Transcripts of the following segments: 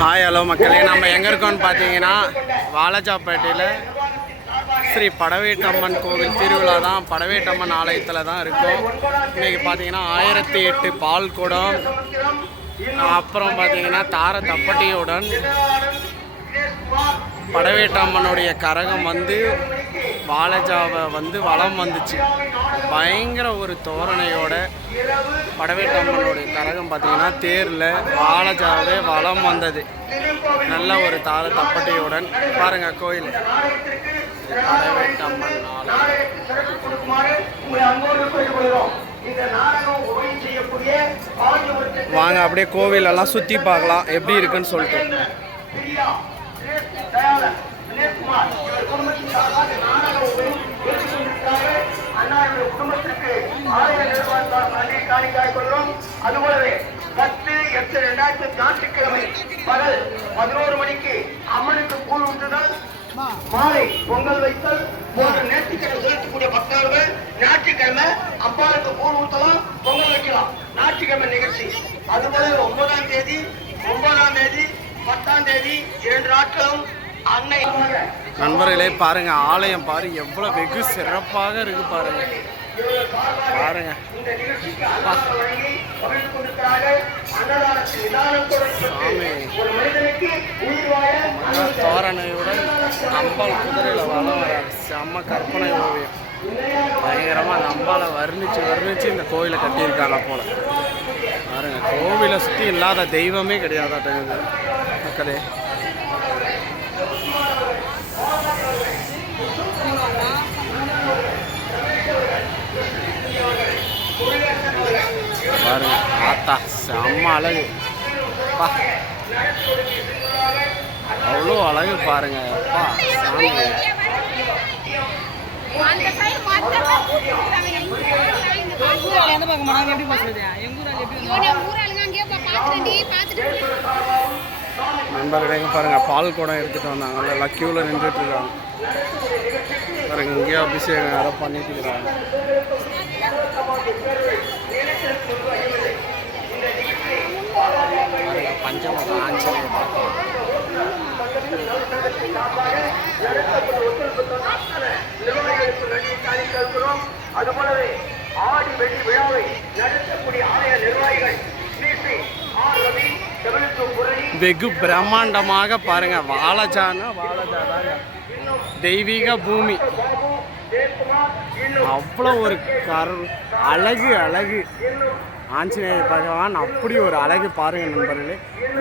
Hi hello மக்களே. நம்ம எங்கே இருக்கோம்னு பார்த்தீங்கன்னா வாலாஜாப்பேட்டையில் ஸ்ரீ படவேட்டம்மன் கோவில் திருவிழா தான். படவேட்டம்மன் ஆலயத்தில் தான் இருக்கும். இன்றைக்கி பார்த்தீங்கன்னா ஆயிரத்தி எட்டு பால் குடம் அப்புறம் பார்த்தீங்கன்னா தார தப்பட்டியுடன் படவேட்டம்மனுடைய கரகம் வந்து வாலஜாவை வந்து வளம் வந்துச்சு. பயங்கர ஒரு தோரணையோட படவேட்டம்மனுடைய கரகம் பார்த்திங்கன்னா தேரில் வாலஜாவே வளம் வந்தது. நல்ல ஒரு தாள தப்பட்டையுடன் பாருங்க கோயில். படவேட்டம்மன் வாங்க அப்படியே கோவிலெல்லாம் சுற்றி பார்க்கலாம். எப்படி இருக்குன்னு சொல்லிட்டு. அதுபோலவே பத்து எட்டு ரெண்டாயிரத்தி ஞாயிற்றுக்கிழமை பகல் பதினோரு மணிக்கு அம்மனுக்கு கூழ் ஊற்றுதல் மாலை பொங்கல் வைத்தல் போன்ற நேர்த்திக்கடை செலுத்தக்கூடிய பக்தர்கள் ஞாயிற்றுக்கிழமை அம்பாளுக்கு கூழ் ஊற்றலாம் பொங்கல் வைக்கலாம் ஞாயிற்றுக்கிழமை நிகழ்ச்சி அதுபோல ஒன்பதாம் தேதி ஒன்பதாம் தேதி பத்தாம் தேதி இரண்டு நாட்களும் அன்னை நண்பர்களே பாருங்க ஆலயம் பாருங்க எவ்வளவு வெகு சிறப்பாக இருக்கு பாருங்க. பாருங்க. சாமி. தோரணையுடன் அம்பாள் குதிரையில் வளம் வர செம்ம கற்பனை ஓவியம். பயங்கரமாக அந்த அம்பாளை வர்ணிச்சு வர்ணிச்சு இந்த கோவிலை கட்டியிருக்காங்க போல. பாருங்க கோவிலை சுற்றி இல்லாத தெய்வமே கிடையாதாட்டுங்க மக்களே பாருங்க ஆத்தா செம்ம அழகு. பா. அவ்வளோ அழகு பாருங்க. அப்பா சாமி. அந்த சைடு மொத்தமா கூட்டி விட்டுறாங்க. எங்க ஊராளுங்க இங்க பாத்துட்டு எந்த பக்கம் நாங்கள் எப்படி பேசுறது எங்கள் ஊரால் எப்படி இவனை ஊராளுங்க அங்கேயே போய் பாத்துட்டு பாத்துட்டு நண்பர்களே இங்க பாருங்க பால் குடம் எடுத்துட்டு வந்தாங்க. எல்லாம் க்யூவில் நின்றுட்டு இருக்காங்க. பாருங்க இங்கேயோ அபிஷேகம் யாரோ பண்ணிட்டு இருக்காங்க. பஞ்சமுக ஆஞ்சநேயர் பார்க்கலாம் அதுபோலவே ஆடி வெடி விழாவை நடத்தக்கூடிய ஆலய நிர்வாகிகள் வெகு பிரம்மாண்டமாக பாருங்க. வாழஜானா வாழஜாதாங்க தெய்வீக பூமி. அவ்வளோ ஒரு கரு அழகு அழகு. ஆஞ்சநேயர் பகவான் அப்படி ஒரு அழகு பாருங்கள் நண்பர்களே.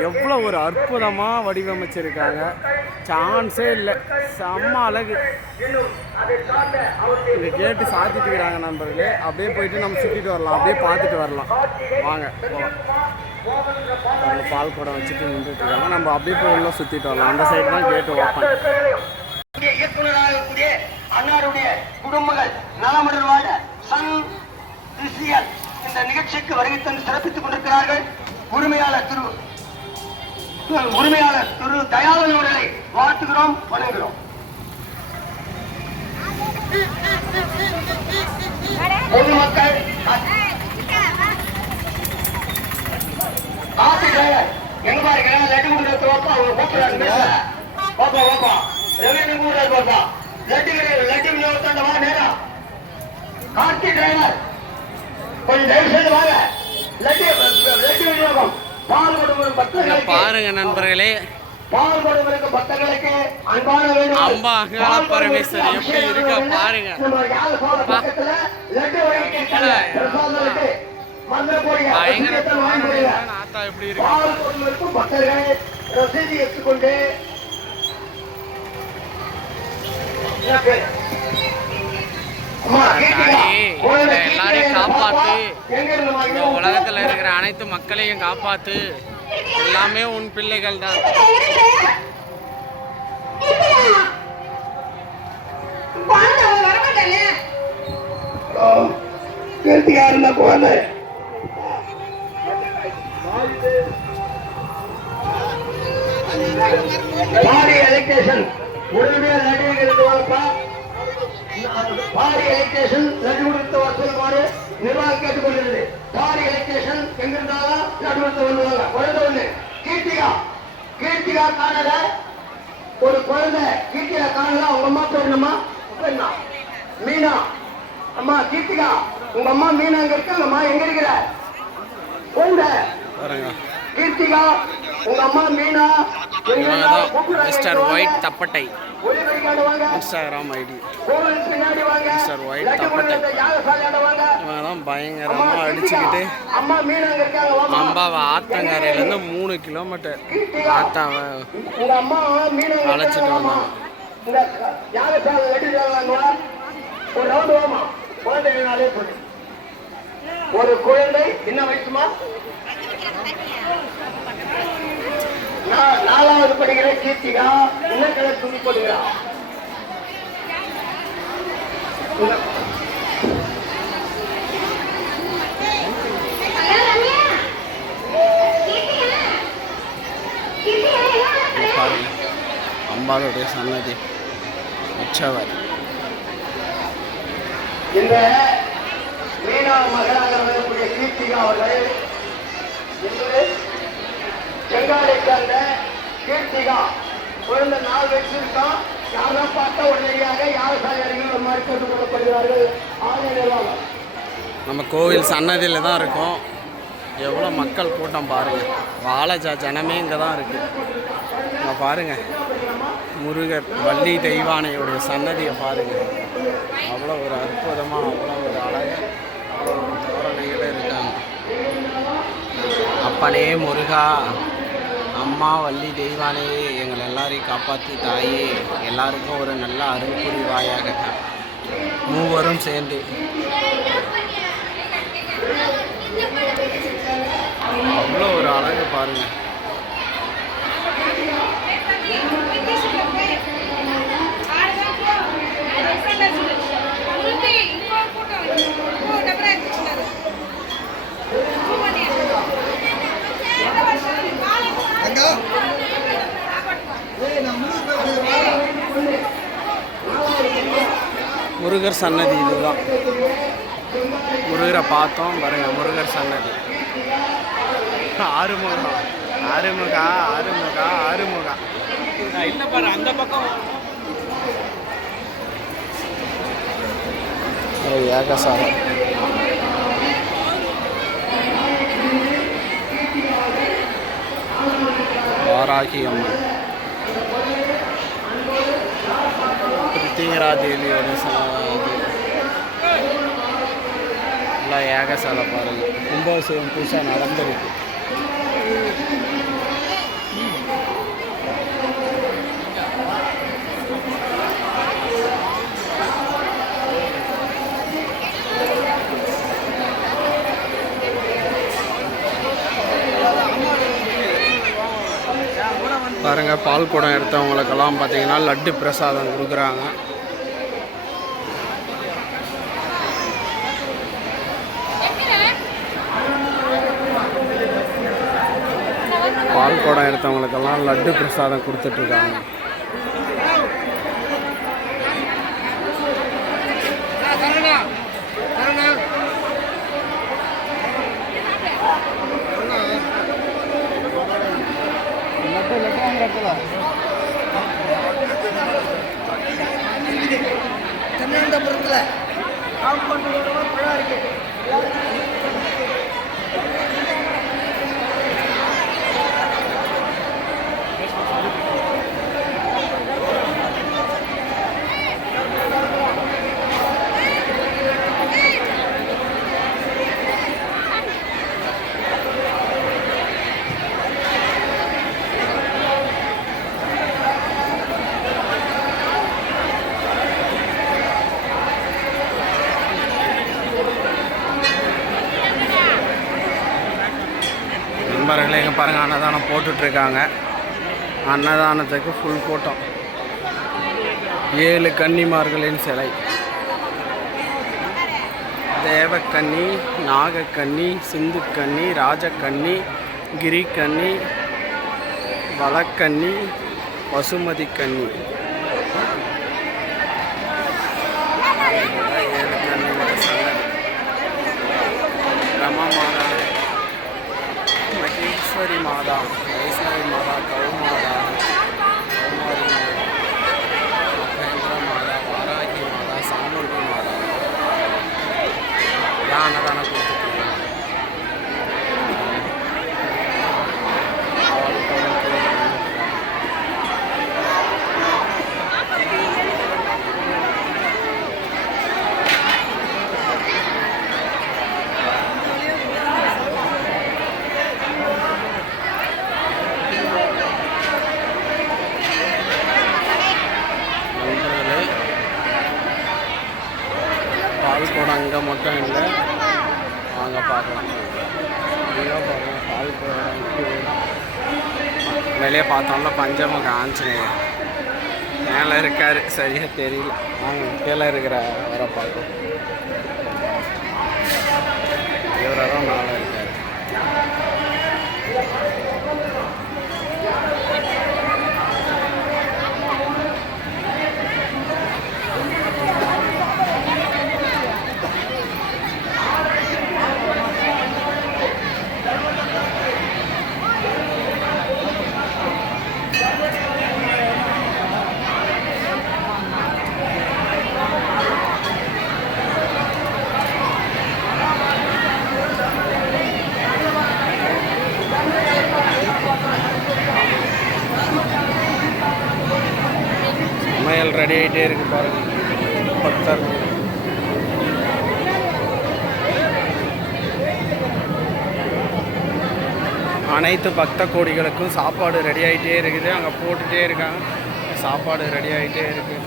எவ்வளோ ஒரு அற்புதமாக வடிவமைச்சிருக்காங்க. சான்ஸே இல்லை. செம்ம அழகு. இந்த கேட்டு சாத்திட்டு இருக்கிறாங்க நண்பர்களே. அப்படியே போயிட்டு நம்ம சுற்றிட்டு வரலாம். அப்படியே பார்த்துட்டு வரலாம். வாங்க போகலாம் அந்த பால் குடம் வச்சுட்டு நின்றுட்டு இருக்காங்க. நம்ம அப்படியே போய் உள்ள சுற்றிட்டு வரலாம். அந்த சைடு தான் கேட்டு ஓப்பன் இயக்குநராக இருக்கக்கூடிய அன்னாருடைய குடும்பங்கள் நலமுடன் வாழ சன் இந்த நிகழ்ச்சிக்கு வருகை தந்து சிறப்பித்துக் கொண்டிருக்கிறார்கள் உரிமையாளர் திரு உரிமையாளர் திரு தயாளன் அவர்களை வாழ்த்துகிறோம் வணங்குகிறோம். பொதுமக்கள் எங்க பாருங்க லட்டு கொடுக்கறது வாப்பா அவங்க கூப்பிடுறாங்க பாப்பா லட்டு லட்டு நேரா. கார்த்தி டிரைவர். கொஞ்சம் தயவு செய்து வாங்க. லட்டு லட்டு விநியோகம். பால் கொடுக்கும் இங்க பக்தர்களுக்கு பாருங்க நண்பர்களே. பால் கொடுக்கும் பக்தர்களுக்கு அன்பான வேண்டும் அம்பா அங்காள பரமேஸ்வரி எப்படி இருக்கா பாருங்க. பக்கத்துல லட்டு பயங்கர. ஆத்தா எப்படி இருக்கு? பக்தர்கள் ரசீது எடுத்துக்கொண்டு அம்மா? தாயே, இந்த எல்லாரையும் காப்பாத்து. இந்த? உலகத்துல இருக்கிற அனைத்து மக்களையும் காப்பாத்து. எல்லாமே உன் பிள்ளைகள் தான். இருந்த குழந்தை எலக்ட்ரேஷன் உடனடியாக வாப்பா. பாரி எலக்ட்ரேஷன் லட்டு கொடுத்து வசூல்மாறு நிர்வாகம் கேட்டுக்கொண்டிருந்தது. பாரி எலக்ட்ரேஷன் எங்கிருந்தாலும் லட்டு கொடுத்து வந்துவாங்க குழந்தை ஒண்ணு. கீர்த்திகா. கீர்த்திகா காணல. ஒரு குழந்தை கீர்த்திகா காணல. உங்க அம்மா பேர் என்னம்மா? உங்க என்ன மீனா. அம்மா கீர்த்திகா உங்க அம்மா மீனா எங்க இருக்காங்கம்மா எங்க இருக்கிற? குழந்தை கீர்த்திகா உங்க அம்மா மீனா இவங்க தான் மிஸ்டர் ஒயிட் தப்பட்டை இன்ஸ்டாகிராம் ஐடி மிஸ்டர் ஒயிட் தப்பட்டை. இவன் இவங்க தான் பயங்கரமாக அடிச்சுக்கிட்டு அம்மா அம்பாவை ஆத்தங்கரையிலேருந்து மூணு கிலோமீட்டர் ஆத்தாவை அழைச்சிட்டு வந்தான் வந்தாங்க. ஒரு குழந்தை என்ன வயசுமா நாலாவது படிக்கிற கீர்த்திகா என்ன கலர் துணி போடுகிறா அம்பாளுடைய சன்னதி. உற்சவர். இந்த மீனா மகளாக வரக்கூடிய கீர்த்திகா அவர்கள் என்பது செங்காலை சேர்ந்த கீர்த்திகா குழந்தை நாள் வச்சிருக்கோம் யாரும் பார்த்தா உடனடியாக யாரசாலை அருகில் ஒரு மாதிரி கொண்டு கொள்ளப்படுகிறார்கள்? ஆலய நிர்வாகம் நம்ம கோவில் சன்னதியில் தான் இருக்கோம். எவ்வளோ மக்கள் கூட்டம் பாருங்கள் வாழைச்சா ஜனமே இங்கே தான் இருக்குது இங்கே பாருங்கள் முருகர் வள்ளி தெய்வானையுடைய சன்னதியை பாருங்கள் அவ்வளோ ஒரு அற்புதமாக அவ்வளோ ஒரு அழகாக அவ்வளோ ஒரு தோரணையில் இருக்காங்க. அப்பனே முருகா. அம்மா வள்ளி தெய்வானே எங்களை எல்லாரையும் காப்பாற்றி தாயே. எல்லாருக்கும் ஒரு நல்ல அருள் புரிவாயாக மூவரும் சேர்ந்து. அவ்வளோ ஒரு அழகு பாருங்கள் முருகர் சன்னதி இதுதான். முருகரை பார்த்தோம் பாருங்க முருகர் சன்னதி. ஆறுமுகம் ஆறுமுகா ஆறுமுகா ஆறுமுகா. இல்லை பாரு அந்த பக்கம். ஏகசாரம் வாராகி அம்மன். பிருத்திங்கரா எல்லாம் ஏகசாலை பாருங்க. கும்பாபிஷேகம் புதுசாக நடந்திருக்கு. பாருங்க பால் குடம் எடுத்தவங்களுக்கெல்லாம் பார்த்தீங்கன்னா லட்டு பிரசாதம் கொடுக்குறாங்க. பிரசாதம் எடுத்தவங்களுக்கெல்லாம் லட்டு பிரசாதம் கொடுத்துட்ருக்காங்க. திருவனந்தபுரத்தில் காம்பவுண்ட் பழம் இருக்கு நண்பர்களே இங்கே பாருங்கள் அன்னதானம் போட்டுட்ருக்காங்க. அன்னதானத்துக்கு ஃபுல் கூட்டம். ஏழு கன்னிமார்களின் சிலை. தேவக்கன்னி நாகக்கன்னி சிந்துக்கன்னி ராஜக்கன்னி கிரிக்கன்னி வளக்கன்னி பசுமதி கன்னி மாதா மகேஸ்வரி மாதா. அங்கே மட்டும் இல்லை. வாங்க பார்க்கலாம். பால் வெளியே பார்த்தோம்ல பஞ்சமுக ஆஞ்சநேயர். மேலே இருக்காரு. சரியாக தெரியல. வாங்க கீழே இருக்கிற வர பார்க்கலாம் இவரும் மேலே இருக்காரு சமையல் ரெடி ஆகிட்டே இருக்கு பாருங்க. பக்தர் அனைத்து பக்த கோடிகளுக்கும் சாப்பாடு ரெடி ஆகிட்டே இருக்குது. அங்கே போட்டுகிட்டே இருக்காங்க. சாப்பாடு ரெடி ஆகிட்டே இருக்குது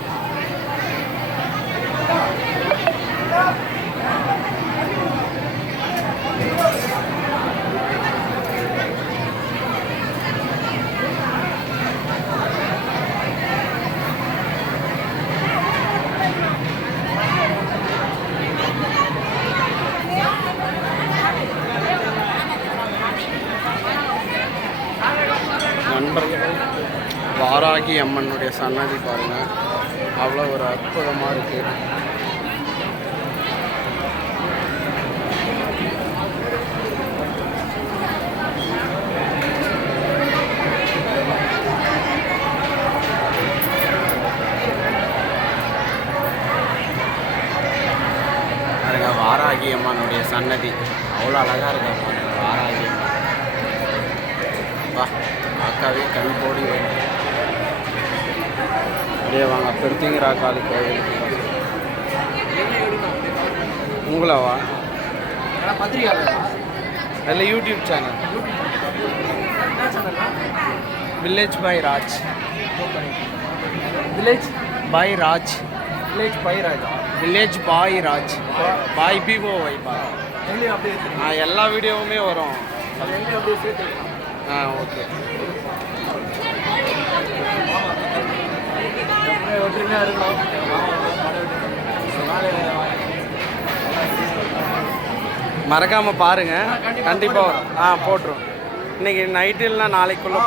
நண்பர்கள் வாராகி அம்மனுடைய சன்னதி பாருங்கள் அவ்வளோ ஒரு அற்புதமாக இருக்குது வாராகி அம்மனுடைய சன்னதி. அவ்வளோ அழகாக இருக்கு வாராகி அம்மா வா அக்காவே கண் போடி வேண்டும் அப்படியே வாங்க பெருத்திங்கிறா காளி கோயிலுக்கு உங்களாவா? இல்லை YouTube channel village boy Raj village boy Raj village பயிராஜா village boy Raj boy B O Y boy எல்லா வீடியோவுமே வரும். ஆ ஓகே ஒற்றுமையாக இருக்கலாம் மறக்காம பாருங்க. கண்டிப்பாக வரும். ஆ போட்டுரும் இன்னைக்கு நைட்டு இல்லைனா நாளைக்குள்ள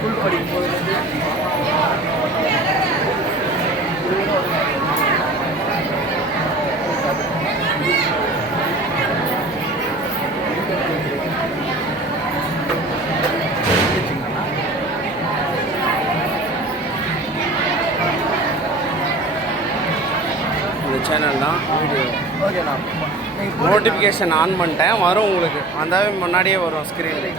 ஸ்கூல் படிக்கும் போது வந்து இந்த சேனல் தான் வீடியோ ஓகேண்ணா நோட்டிஃபிகேஷன் ஆன் பண்ணிட்டேன் வரும் உங்களுக்கு. வந்தாவே முன்னாடியே வரும் ஸ்க்ரீனில்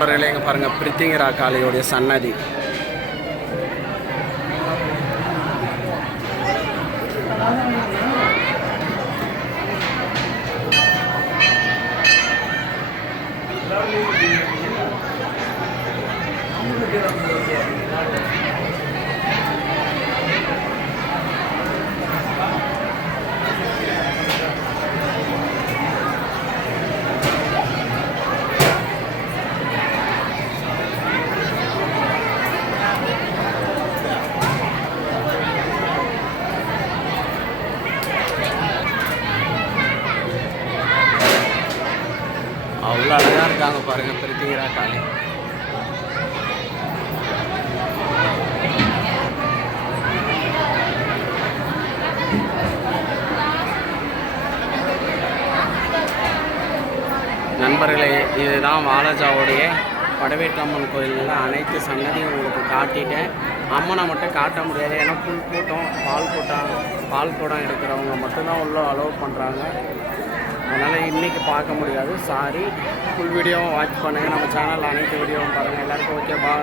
நண்பர்களே இங்கே பாருங்கள் பிரித்திங்கரா காளியோடைய சன்னதி அவ்வளோ அழகாக இருக்காங்க பாருங்கள் பிரித்திங்கரா காளி இதுதான் வாலாஜாவுடைய படவேட்டம்மன் கோயிலில் அனைத்து சன்னதியும் உங்களுக்கு காட்டிட்டேன். அம்மனை மட்டும் காட்ட முடியாது. ஏன்னா புல் கூட்டம் பால் கூட்டம் பால் கூடம் எடுக்கிறவங்க மட்டும்தான் உள்ள அலோவ் பண்ணுறாங்க அதனால் இன்றைக்கி பார்க்க முடியாது. சாரி ஃபுல் வீடியோவும் வாட்ச் பண்ணுங்கள் நம்ம சேனலில் அனைத்து வீடியோவும் பாருங்கள் எல்லாருக்கும் ஓகேப்பா